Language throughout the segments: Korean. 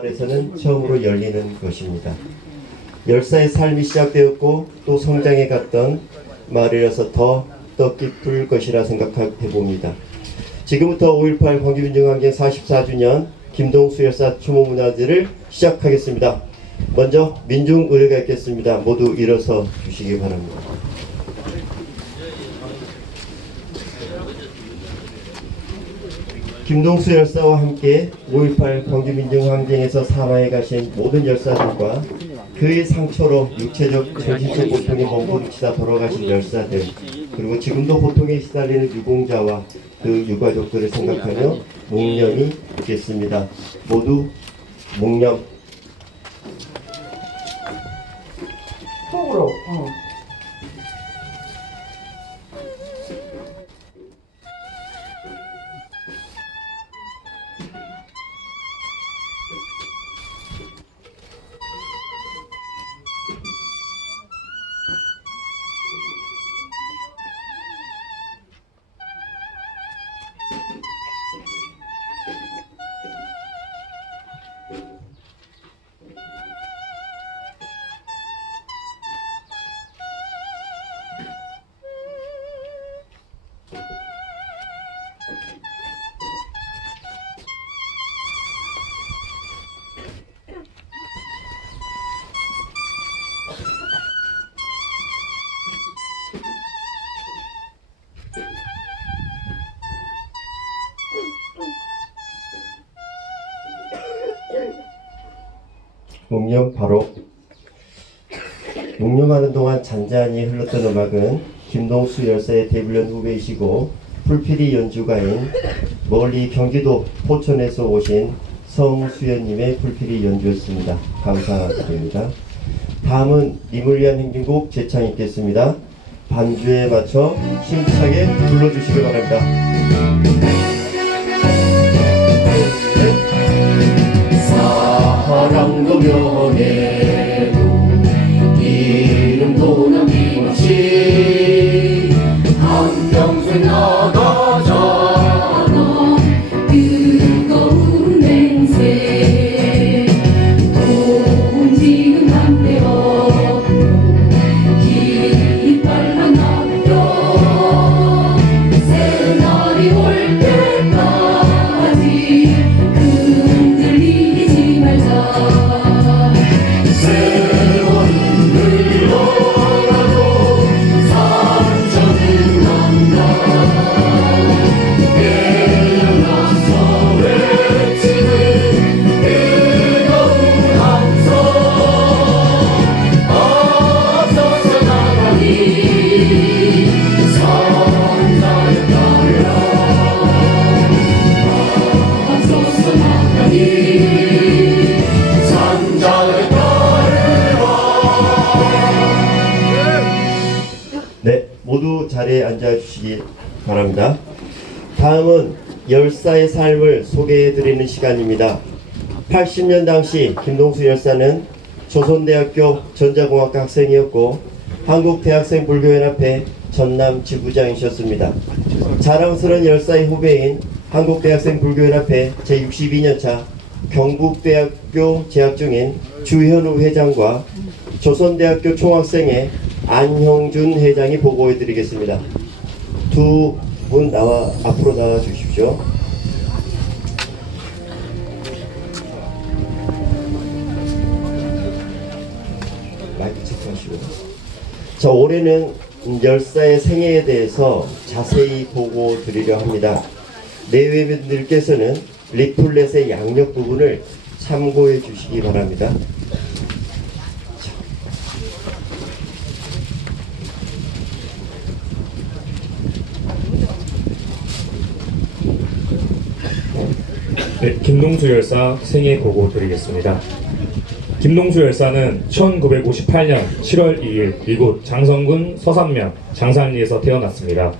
마을에서는 처음으로 열리는 것입니다. 열사의 삶이 시작되었고 또 성장해 갔던 마을이라서 더 뜻깊을 것이라 생각해 봅니다. 지금부터 5.18 광주민중항쟁 44주년 김동수 열사 추모 문화제를 시작하겠습니다. 먼저 민중의례가 있겠습니다. 모두 일어서 주시기 바랍니다. 김동수 열사와 함께 5.18 광주민중항쟁에서 사망해 가신 모든 열사들과 그의 상처로 육체적, 정신적 고통에 몸부림치다 돌아가신 열사들, 그리고 지금도 고통에 시달리는 유공자와 그 유가족들을 생각하며 묵념이 있겠습니다. 모두 묵념. 속으로. 묵념 바로. 묵념하는 동안 잔잔히 흘렀던 음악은 김동수 열사의 데뷔년 후배이시고 풀피리 연주가인 멀리 경기도 포천에서 오신 성수연님의 풀피리 연주였습니다. 감사드립니다. 다음은 님을 위한 행진곡 재창 있겠습니다. 반주에 맞춰 힘차게 불러주시기 바랍니다. 사랑도 면회도 이름도 남김없이 한평생 나가자던 뜨거운 냄새 동지는 한때 없고 깃발만 남겨 새날이 올 때까지 흔들리지 말자. 세월은 흘러가도 상처는 난다. 깨어나서 외치는 뜨거운 함성 앞서서 나가니 선자에 따르라. 앞서서 나가니 선자에 따르라. 네, 모두 자리에 앉아주시기 바랍니다. 다음은 열사의 삶을 소개해드리는 시간입니다. 80년 당시 김동수 열사는 조선대학교 전자공학과 학생이었고 한국대학생불교연합회 전남 지부장이셨습니다. 자랑스러운 열사의 후배인 한국대학생불교연합회 제62년차 경북대학교 재학 중인 주현우 회장과 조선대학교 총학생회 안형준 회장이 보고해드리겠습니다. 두 분 앞으로 나와 주십시오. 마이크 체크하시고. 자, 올해는 열사의 생애에 대해서 자세히 보고 드리려 합니다. 내외분들께서는 리플렛의 양옆 부분을 참고해 주시기 바랍니다. 네, 김동수 열사 생애 보고 드리겠습니다. 김동수 열사는 1958년 7월 2일 이곳 장성군 서산면 장산리에서 태어났습니다.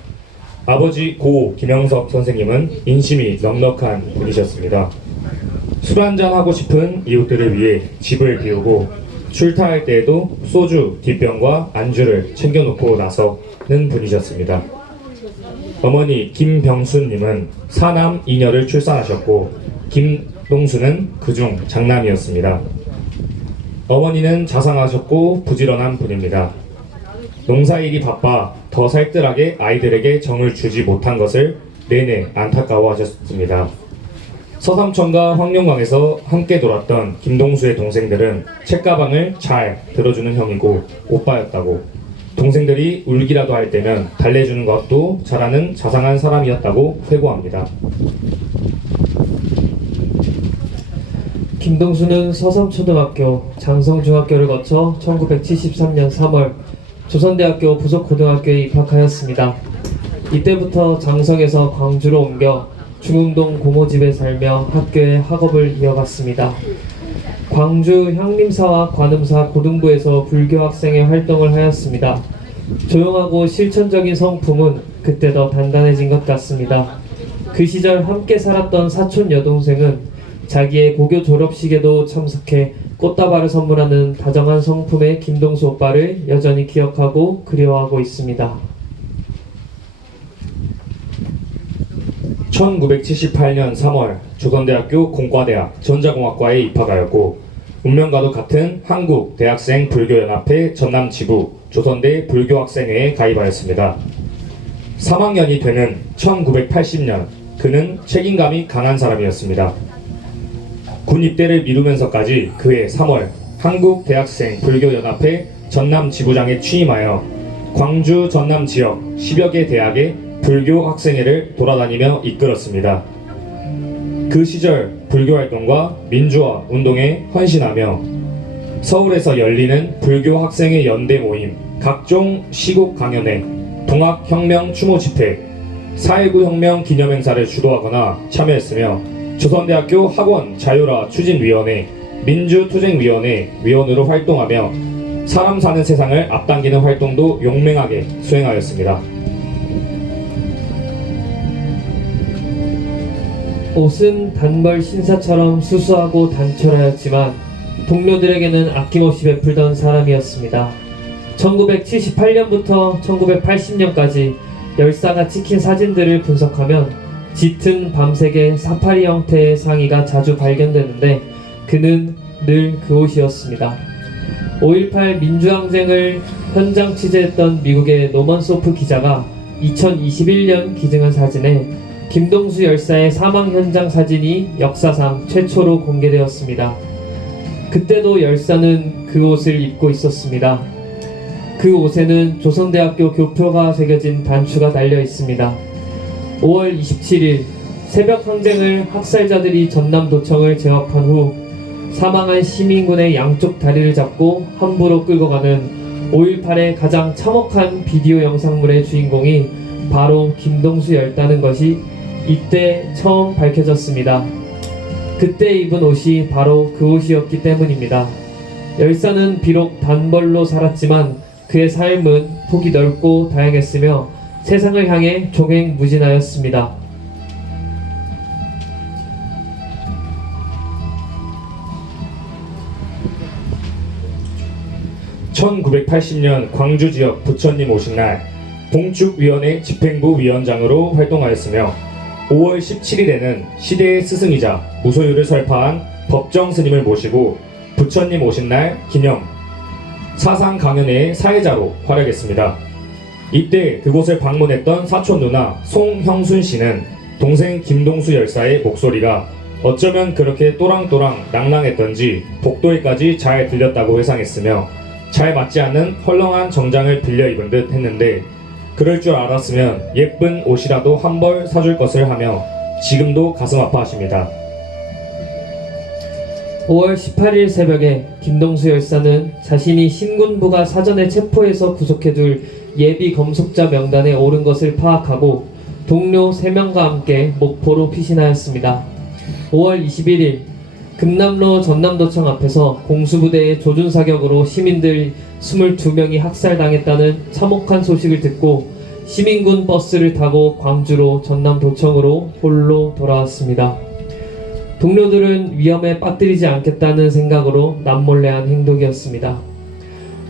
아버지 고 김영석 선생님은 인심이 넉넉한 분이셨습니다. 술 한잔 하고 싶은 이웃들을 위해 집을 비우고 출타할 때에도 소주 뒷병과 안주를 챙겨놓고 나서는 분이셨습니다. 어머니 김병수님은 사남 2녀를 출산하셨고 김동수는 그중 장남이었습니다. 어머니는 자상하셨고 부지런한 분입니다. 농사일이 바빠 더 살뜰하게 아이들에게 정을 주지 못한 것을 내내 안타까워하셨습니다. 서삼천과 황룡강에서 함께 놀았던 김동수의 동생들은 책가방을 잘 들어주는 형이고 오빠였다고, 동생들이 울기라도 할 때면 달래주는 것도 잘하는 자상한 사람이었다고 회고합니다. 김동수는 서삼초등학교, 장성중학교를 거쳐 1973년 3월 조선대학교 부속고등학교에 입학하였습니다. 이때부터 장성에서 광주로 옮겨 중흥동 고모집에 살며 학교의 학업을 이어갔습니다. 광주 향림사와 관음사 고등부에서 불교 학생의 활동을 하였습니다. 조용하고 실천적인 성품은 그때 더 단단해진 것 같습니다. 그 시절 함께 살았던 사촌 여동생은 자기의 고교 졸업식에도 참석해 꽃다발을 선물하는 다정한 성품의 김동수 오빠를 여전히 기억하고 그리워하고 있습니다. 1978년 3월 조선대학교 공과대학 전자공학과에 입학하였고, 운명과도 같은 한국대학생 불교연합회 전남지부 조선대 불교학생회에 가입하였습니다. 3학년이 되는 1980년 그는 책임감이 강한 사람이었습니다. 군 입대를 미루면서까지 그해 3월 한국대학생 불교연합회 전남지부장에 취임하여 광주 전남 지역 10여 개 대학의 불교 학생회를 돌아다니며 이끌었습니다. 그 시절 불교 활동과 민주화 운동에 헌신하며 서울에서 열리는 불교 학생회 연대 모임, 각종 시국 강연회, 동학혁명 추모 집회, 4.19 혁명 기념행사를 주도하거나 참여했으며 조선대학교 학원 자율화 추진위원회, 민주투쟁위원회 위원으로 활동하며 사람 사는 세상을 앞당기는 활동도 용맹하게 수행하였습니다. 옷은 단벌 신사처럼 수수하고 단촐하였지만 동료들에게는 아낌없이 베풀던 사람이었습니다. 1978년부터 1980년까지 열사가 찍힌 사진들을 분석하면 짙은 밤색의 사파리 형태의 상의가 자주 발견되는데 그는 늘 그 옷이었습니다. 5.18 민주항쟁을 현장 취재했던 미국의 노먼 소프 기자가 2021년 기증한 사진에 김동수 열사의 사망 현장 사진이 역사상 최초로 공개되었습니다. 그때도 열사는 그 옷을 입고 있었습니다. 그 옷에는 조선대학교 교표가 새겨진 단추가 달려 있습니다. 5월 27일 새벽 항쟁을 학살자들이 전남도청을 제압한 후 사망한 시민군의 양쪽 다리를 잡고 함부로 끌고 가는 5.18의 가장 참혹한 비디오 영상물의 주인공이 바로 김동수 열사는 것이 이때 처음 밝혀졌습니다. 그때 입은 옷이 바로 그 옷이었기 때문입니다. 열사는 비록 단벌로 살았지만 그의 삶은 폭이 넓고 다양했으며 세상을 향해 종횡무진하였습니다. (1980년) 광주 지역 부처님 오신 날 봉축위원회 집행부 위원장으로 활동하였으며 5월 17일에는 시대의 스승이자 무소유를 설파한 법정 스님을 모시고 부처님 오신 날 기념 사상 강연회의 사회자로 활약했습니다. 이때 그곳을 방문했던 사촌 누나 송형순 씨는 동생 김동수 열사의 목소리가 어쩌면 그렇게 또랑또랑 낭랑했던지 복도에까지 잘 들렸다고 회상했으며 잘 맞지 않는 헐렁한 정장을 빌려 입은 듯 했는데 그럴 줄 알았으면 예쁜 옷이라도 한 벌 사줄 것을 하며 지금도 가슴 아파하십니다. 5월 18일 새벽에 김동수 열사는 자신이 신군부가 사전에 체포해서 구속해둘 예비 검속자 명단에 오른 것을 파악하고 동료 3명과 함께 목포로 피신하였습니다. 5월 21일 금남로 전남도청 앞에서 공수부대의 조준사격으로 시민들 22명이 학살당했다는 참혹한 소식을 듣고 시민군 버스를 타고 광주로 전남도청으로 홀로 돌아왔습니다. 동료들은 위험에 빠뜨리지 않겠다는 생각으로 남몰래한 행동이었습니다.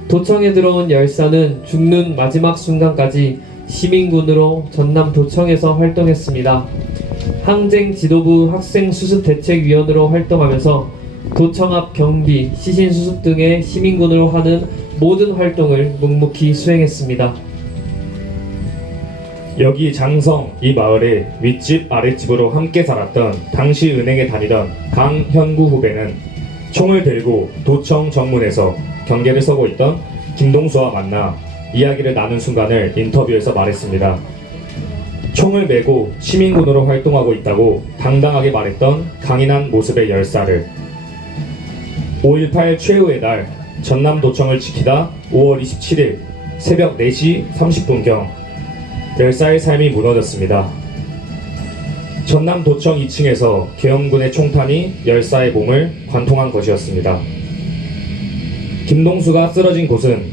도청에 들어온 열사는 죽는 마지막 순간까지 시민군으로 전남도청에서 활동했습니다. 항쟁 지도부 학생 수습 대책위원으로 활동하면서 도청 앞 경비, 시신 수습 등의 시민군으로 하는 모든 활동을 묵묵히 수행했습니다. 여기 장성 이 마을의 윗집 아랫집으로 함께 살았던 당시 은행에 다니던 강현구 후배는 총을 들고 도청 정문에서 경계를 서고 있던 김동수와 만나 이야기를 나눈 순간을 인터뷰에서 말했습니다. 총을 메고 시민군으로 활동하고 있다고 당당하게 말했던 강인한 모습의 열사를 5.18 최후의 날 전남도청을 지키다 5월 27일 새벽 4시 30분경 열사의 삶이 무너졌습니다. 전남도청 2층에서 계엄군의 총탄이 열사의 몸을 관통한 것이었습니다. 김동수가 쓰러진 곳은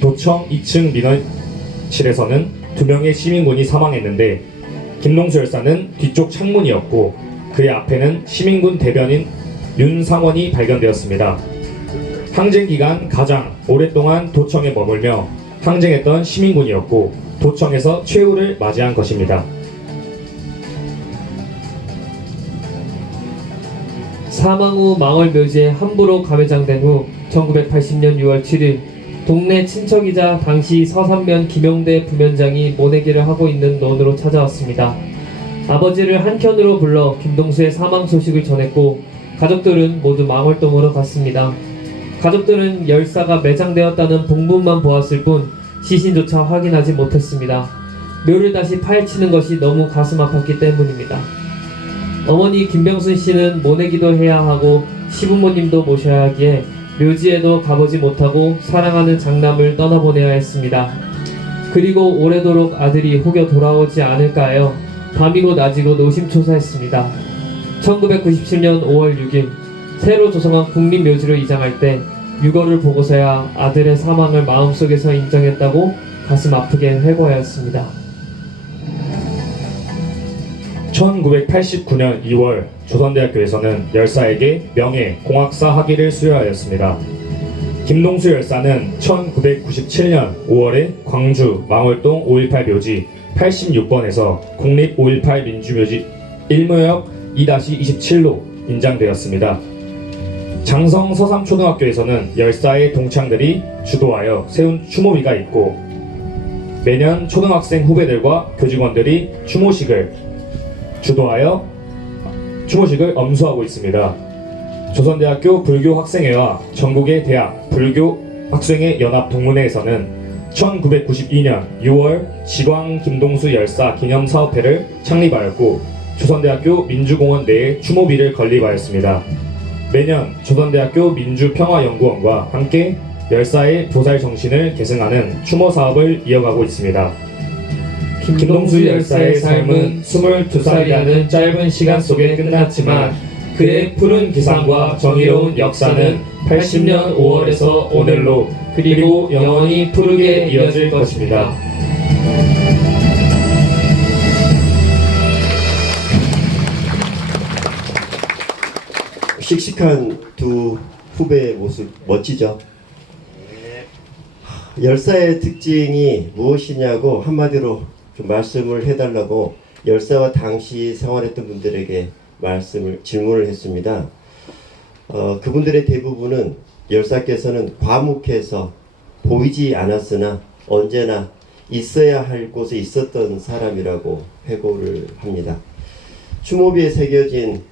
도청 2층 민원실에서는 2명의 시민군이 사망했는데 김동수 열사는 뒤쪽 창문이었고 그의 앞에는 시민군 대변인 윤상원이 발견되었습니다. 항쟁 기간 가장 오랫동안 도청에 머물며 항쟁했던 시민군이었고 도청에서 최후를 맞이한 것입니다. 사망 후 망월 묘지에 함부로 감회장된 후 1980년 6월 7일 동네 친척이자 당시 서산면 김영대 부면장이 모내기를 하고 있는 논으로 찾아왔습니다. 아버지를 한켠으로 불러 김동수의 사망 소식을 전했고 가족들은 모두 망월동으로 갔습니다. 가족들은 열사가 매장되었다는 봉분만 보았을 뿐 시신조차 확인하지 못했습니다. 묘를 다시 파헤치는 것이 너무 가슴 아팠기 때문입니다. 어머니 김병순 씨는 모내기도 해야 하고 시부모님도 모셔야 하기에 묘지에도 가보지 못하고 사랑하는 장남을 떠나보내야 했습니다. 그리고 오래도록 아들이 혹여 돌아오지 않을까 하여 밤이고 낮이고 노심초사했습니다. 1997년 5월 6일 새로 조성한 국립묘지로 이장할 때 유거를 보고서야 아들의 사망을 마음속에서 인정했다고 가슴 아프게 회고하였습니다. 1989년 2월 조선대학교에서는 열사에게 명예 공학사 학위를 수여하였습니다. 김동수 열사는 1997년 5월에 광주 망월동 5.18 묘지 86번에서 국립 5.18 민주묘지 1무역 2-27로 인장되었습니다. 장성 서삼초등학교에서는 열사의 동창들이 주도하여 세운 추모비가 있고 매년 초등학생 후배들과 교직원들이 추모식을 엄수하고 있습니다. 조선대학교 불교학생회와 전국의 대학 불교학생회 연합 동문회에서는 1992년 6월 지광 김동수 열사 기념사업회를 창립하였고 조선대학교 민주공원 내에 추모비를 건립하였습니다. 매년 조선대학교 민주평화연구원과 함께 열사의 보살 정신을 계승하는 추모 사업을 이어가고 있습니다. 김동수 열사의 삶은 22살이라는 짧은 시간 속에 끝났지만 그의 푸른 기상과 정의로운 역사는 80년 5월에서 오늘로 그리고 영원히 푸르게 이어질 것입니다. 씩씩한 두 후배의 모습 멋지죠? 열사의 특징이 무엇이냐고 한마디로 좀 말씀을 해달라고 열사와 당시 생활했던 분들에게 질문을 했습니다. 그분들의 대부분은 열사께서는 과묵해서 보이지 않았으나 언제나 있어야 할 곳에 있었던 사람이라고 회고를 합니다. 추모비에 새겨진